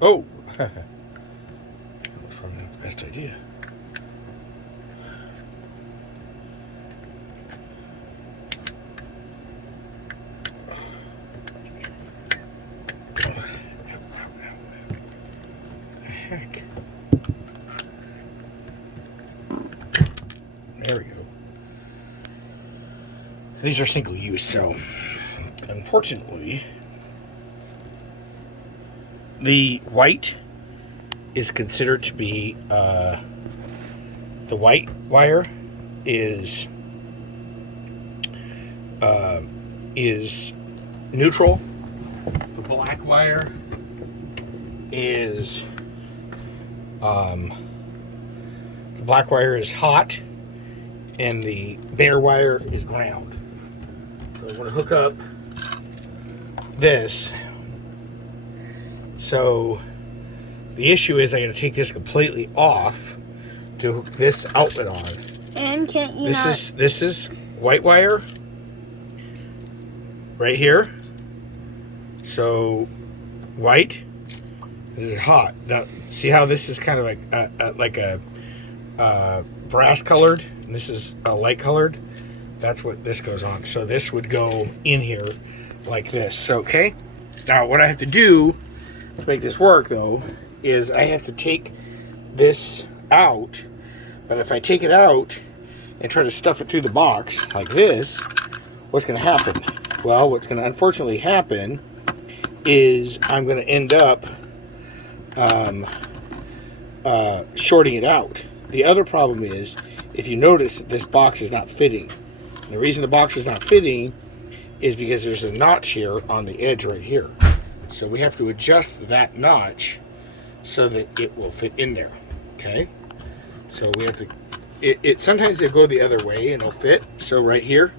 Oh, that was probably not the best idea. Heck. There we go. These are single use, so unfortunately, the white is considered to be the white wire is neutral. The black wire is hot, and the bare wire is ground. So I'm going to hook up this. So the issue is I got to take this completely off to hook this outlet on. And can't you This is white wire right here. So white. This is hot. Now see how this is kind of like a brass colored, and this is a light colored. That's what this goes on. So this would go in here like this. So, okay. Now what I have to do to make this work though is I have to take this out, but if I take it out and try to stuff it through the box like this, what's going to happen? Well, what's going to unfortunately happen is I'm going to end up shorting it out. The other problem is, if you notice, this box is not fitting. And the reason the box is not fitting is because there's a notch here on the edge right here. So we have to adjust that notch so that it will fit in there. Okay? So we have to, sometimes it'll go the other way and it'll fit. So right here.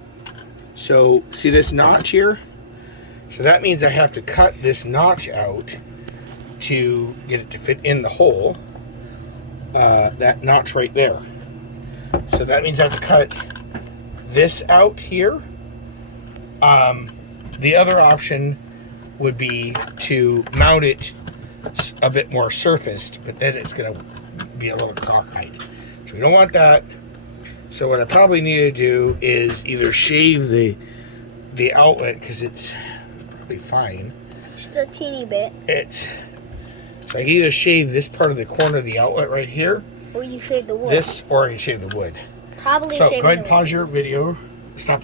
So see this notch here? So that means I have to cut this notch out to get it to fit in the hole. That notch right there. So that means I have to cut this out here. The other option would be to mount it a bit more surfaced, but then it's going to be a little cockeyed. So we don't want that. So what I probably need to do is either shave the outlet, because it's probably fine. Just a teeny bit. So I can either shave this part of the corner of the outlet right here. Or you shave the wood. Or I can shave the wood. Probably so shave go ahead and the pause your video. Stop.